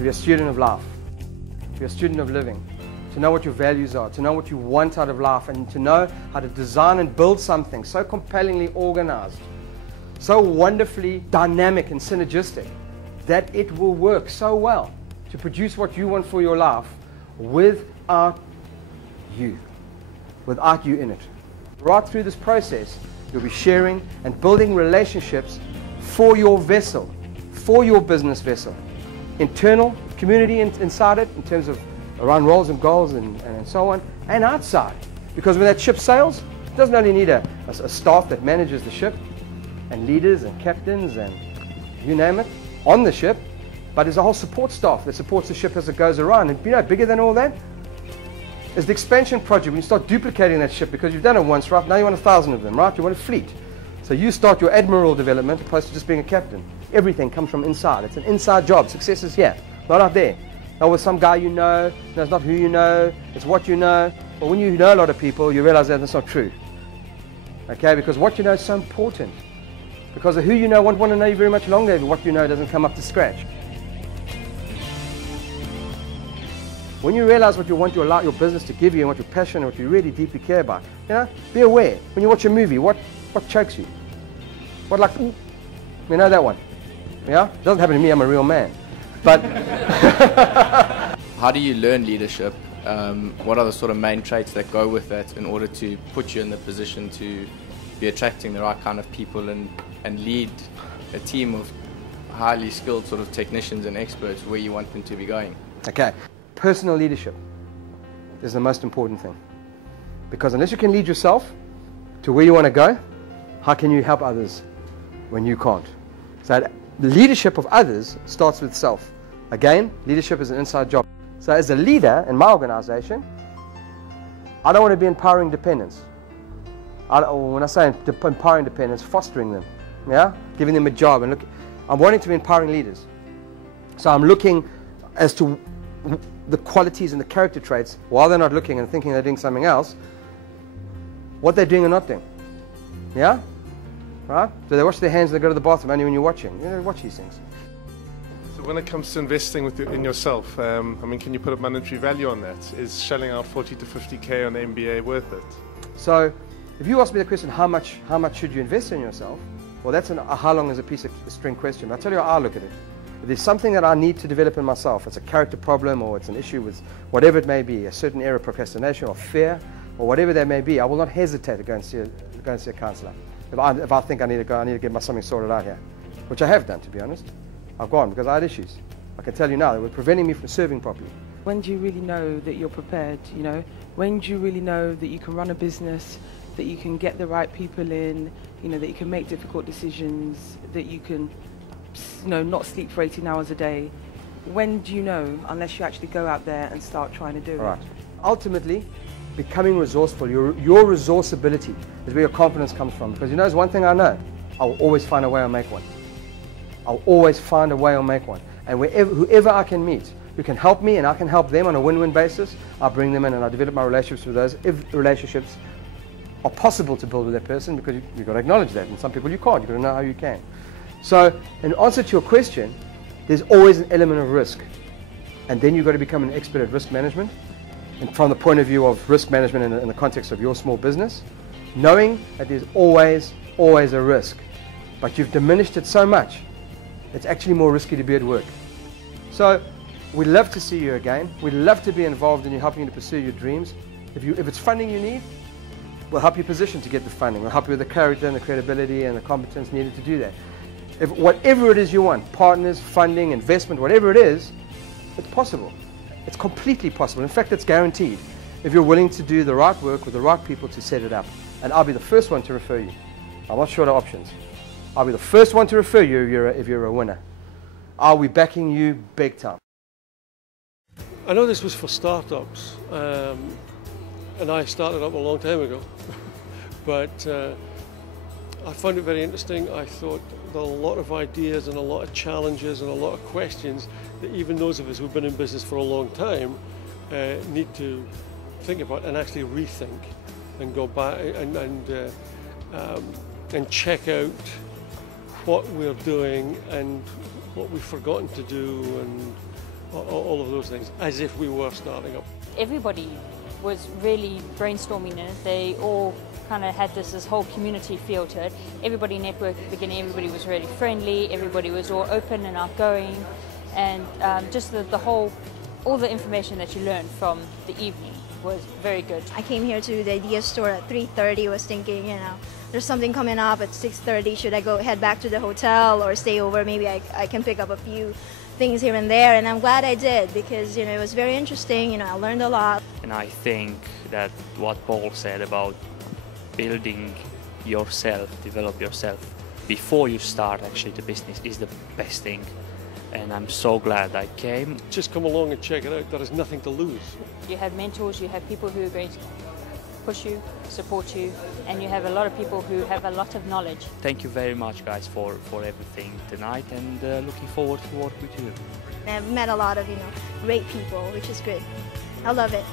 to be a student of life, to be a student of living, to know what your values are, to know what you want out of life, and to know how to design and build something so compellingly organized, so wonderfully dynamic and synergistic that it will work so well to produce what you want for your life without you in it. Right through this process, you'll be sharing and building relationships for your vessel, for your business vessel. Internal community inside it, in terms of around roles and goals and so on, and outside. Because when that ship sails, it doesn't only need a staff that manages the ship, and leaders and captains and you name it on the ship, but there's a whole support staff that supports the ship as it goes around. And you know, bigger than all that is the expansion project. When you start duplicating that ship, because you've done it once, right? Now you want 1,000 of them, right? You want a fleet. So you start your admiral development opposed to just being a captain. Everything comes from inside. It's an inside job. Success is here, not out there. Not with some guy you know. No, it's not who you know. It's what you know. But when you know a lot of people, you realize that that's not true. Okay, because what you know is so important. Because who you know won't want to know you very much longer if what you know doesn't come up to scratch. When you realize what you want your business to give you and what you're passionate and what you really deeply care about, you know, be aware. When you watch a movie, what chokes you? What, like, ooh, you know that one? Yeah? It doesn't happen to me, I'm a real man. But how do you learn leadership? What are the sort of main traits that go with that in order to put you in the position to be attracting the right kind of people and lead a team of highly skilled sort of technicians and experts where you want them to be going? Okay, personal leadership is the most important thing. Because unless you can lead yourself to where you want to go, how can you help others when you can't? So the leadership of others starts with self. Again, leadership is an inside job. So as a leader in my organization, I don't want to be empowering dependents. When I say empowering dependents, fostering them, yeah, giving them a job. And look, I'm wanting to be empowering leaders. So I'm looking as to the qualities and the character traits, while they're not looking and thinking they're doing something else, what they're doing or not doing. Yeah? Right? Do they wash their hands and they go to the bathroom only when you're watching? You know, watch these things. So when it comes to investing in yourself, I mean, can you put a monetary value on that? Is shelling out 40 to 50K on MBA worth it? So if you ask me the question, how much should you invest in yourself? Well, that's a how long is a piece of string question. I'll tell you how I look at it. If there's something that I need to develop in myself, it's a character problem or it's an issue with whatever it may be, a certain area of procrastination or fear or whatever that may be, I will not hesitate to go and see a counselor. If I think I need to get something sorted out here, which I have done, to be honest. I've gone because I had issues. I can tell you now, they were preventing me from serving properly. When do you really know that you're prepared, you know? When do you really know that you can run a business, that you can get the right people in, you know, that you can make difficult decisions, that you can, you know, not sleep for 18 hours a day? When do you know, unless you actually go out there and start trying to do it? Right. Ultimately, becoming resourceful, your resourceability is where your confidence comes from. Because you know, there's one thing I know, I'll always find a way to make one. I'll always find a way to make one. And whoever I can meet, who can help me and I can help them on a win-win basis, I'll bring them in and I'll develop my relationships with those, if relationships are possible to build with that person, because you've got to acknowledge that. And some people you can't, you've got to know how you can. So, in answer to your question, there's always an element of risk. And then you've got to become an expert at risk management. And from the point of view of risk management in the context of your small business, knowing that there's always a risk. But you've diminished it so much, it's actually more risky to be at work. So, we'd love to see you again. We'd love to be involved in you, helping you to pursue your dreams. If it's funding you need, we'll help you position to get the funding. We'll help you with the character and the credibility and the competence needed to do that. If whatever it is you want, partners, funding, investment, whatever it is, it's possible. It's completely possible. In fact, it's guaranteed if you're willing to do the right work with the right people to set it up. And I'll be the first one to refer you. I'm not short of options. I'll be the first one to refer you if you're a winner. I'll be backing you big time. I know this was for startups, and I started up a long time ago, but I found it very interesting. I thought there are a lot of ideas and a lot of challenges and a lot of questions that even those of us who've been in business for a long time need to think about and actually rethink and go back and check out what we're doing and what we've forgotten to do all of those things, as if we were starting up. Everybody was really brainstorming in it. They all kind of had this whole community feel to it. Everybody networked at the beginning, everybody was really friendly, everybody was all open and outgoing, and just all the information that you learned from the evening was very good. I came here to the Idea Store at 3:30, was thinking, you know, there's something coming up at 6:30, should I go head back to the hotel or stay over? Maybe I can pick up a few things here and there, and I'm glad I did, because, you know, it was very interesting, you know, I learned a lot. And I think that what Paul said about building yourself, develop yourself before you start actually the business is the best thing. And I'm so glad I came. Just come along and check it out. There is nothing to lose. You have mentors, you have people who are going to push you, support you, and you have a lot of people who have a lot of knowledge. Thank you very much, guys, for everything tonight, and looking forward to work with you. I've met a lot of, you know, great people, which is good. I love it.